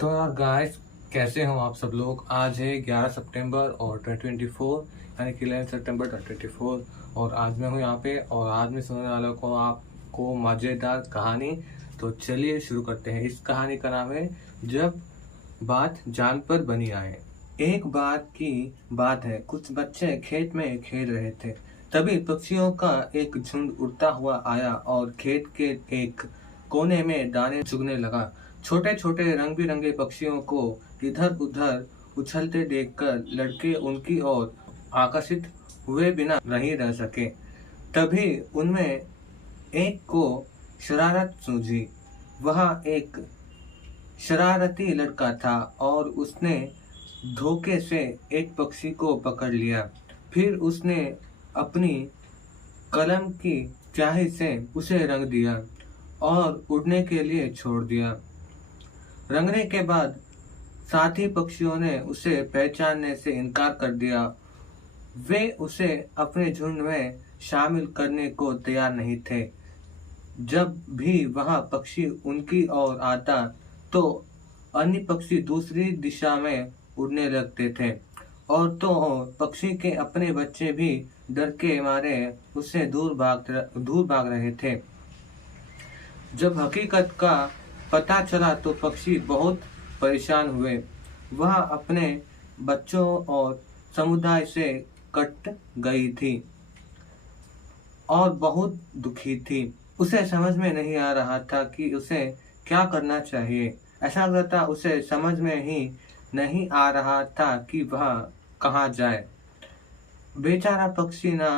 तो यार गाइस, कैसे हो आप सब लोग। आज है 11 सितंबर और 2024 यानी कि 11 सितंबर 2024 और आज मैं हूँ यहाँ पे और आज मैं सुनाने वाला को आपको मज़ेदार कहानी। तो चलिए शुरू करते हैं। इस कहानी का नाम है जब बात जान पर बनी आए। एक बार की बात है, कुछ बच्चे खेत में खेल रहे थे। तभी पक्षियों का एक झुंड उड़ता हुआ आया और खेत के एक कोने में दाने चुगने लगा। छोटे छोटे रंग बिरंगे पक्षियों को इधर उधर उछलते देखकर लड़के उनकी ओर आकर्षित हुए बिना नहीं रह सके। तभी उनमें एक को शरारत सूझी। वह एक शरारती लड़का था और उसने धोखे से एक पक्षी को पकड़ लिया। फिर उसने अपनी कलम की स्याही से उसे रंग दिया और उड़ने के लिए छोड़ दिया। रंगने के बाद साथी पक्षियों ने उसे पहचानने से इनकार कर दिया। वे उसे अपने झुंड में शामिल करने को तैयार नहीं थे। जब भी वह पक्षी उनकी ओर आता तो अन्य पक्षी दूसरी दिशा में उड़ने लगते थे और तो पक्षी के अपने बच्चे भी डर के मारे उससे दूर भाग रहे थे। जब हकीकत का पता चला तो पक्षी बहुत परेशान हुए। वह अपने बच्चों और समुदाय से कट गई थी और बहुत दुखी थी। उसे समझ में नहीं आ रहा था कि उसे क्या करना चाहिए। ऐसा लगता उसे समझ में ही नहीं आ रहा था कि वह कहाँ जाए। बेचारा पक्षी ना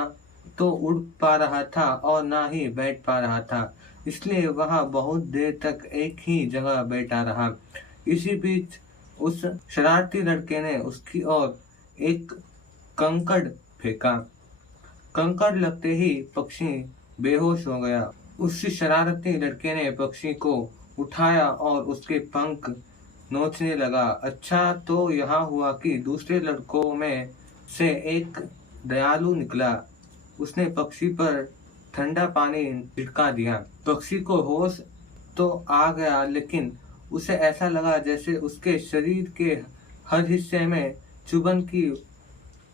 तो उड़ पा रहा था और ना ही बैठ पा रहा था, इसलिए वह बहुत देर तक एक ही जगह बैठा रहा। इसी बीच उस शरारती लड़के ने उसकी ओर एक कंकड़ फेंका। कंकड़ लगते ही पक्षी बेहोश हो गया। उस शरारती लड़के ने पक्षी को उठाया और उसके पंख नोचने लगा। अच्छा तो यहाँ हुआ कि दूसरे लड़कों में से एक दयालु निकला। उसने पक्षी पर ठंडा पानी छिड़का दिया। पक्षी को होश तो आ गया, लेकिन उसे ऐसा लगा जैसे उसके शरीर के हर हिस्से में चुभन की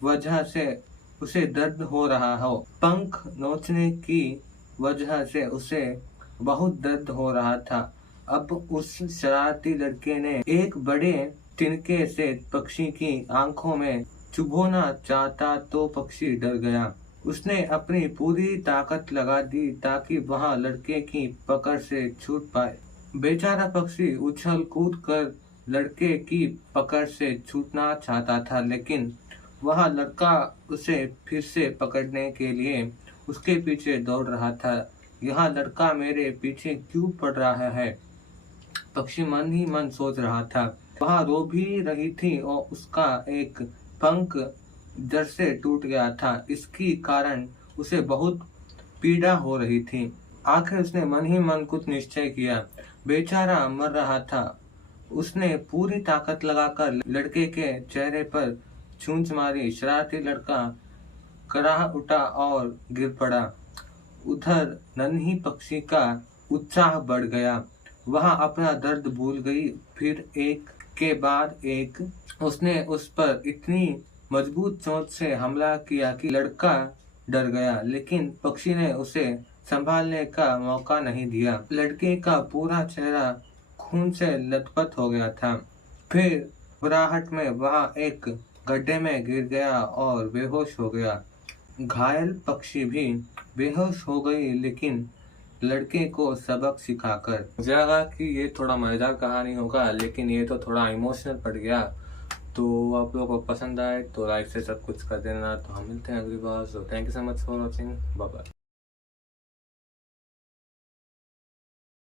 वजह से उसे दर्द हो रहा हो। पंख नोचने की वजह से उसे बहुत दर्द हो रहा था। अब उस शरारती लड़के ने एक बड़े तिनके से पक्षी की आंखों में चुभोना चाहता तो पक्षी डर गया। उसने अपनी पूरी ताकत लगा दी ताकि वह लड़के की पकड़ से छूट पाए। बेचारा पक्षी उछल कूद कर लड़के की पकड़ से छूटना चाहता था, लेकिन वह लड़का उसे फिर से पकड़ने के लिए उसके पीछे दौड़ रहा था। यह लड़का मेरे पीछे क्यों पड़ रहा है, पक्षी मन ही मन सोच रहा था। वह रो भी रही थी और उसका एक पंख जड़ से टूट गया था। इसकी कारण उसे बहुत पीड़ा हो रही थी। आखिर उसने मन ही मन कुछ निश्चय किया। बेचारा मर रहा था। उसने पूरी ताकत लगाकर लड़के के चेहरे पर छूंछ मारी। शरारती लड़का कराह उठा और गिर पड़ा। उधर नन्ही पक्षी का उत्साह बढ़ गया। वह अपना दर्द भूल गई। फिर एक के बाद एक उसने उस पर इतनी मजबूत चोट से हमला किया कि लड़का डर गया, लेकिन पक्षी ने उसे संभालने का मौका नहीं दिया। लड़के का पूरा चेहरा खून से लथपथ हो गया था। फिर घबराहट में वह एक गड्ढे में गिर गया और बेहोश हो गया। घायल पक्षी भी बेहोश हो गई, लेकिन लड़के को सबक सिखाकर। मुझे लगा कि ये थोड़ा मजेदार कहानी होगा, लेकिन ये तो थोड़ा इमोशनल पड़ गया। तो आप लोगों को पसंद आए तो लाइक से सब कुछ कर देना। तो हम मिलते हैं अगली बार। So thank you so much for watching. Bye bye.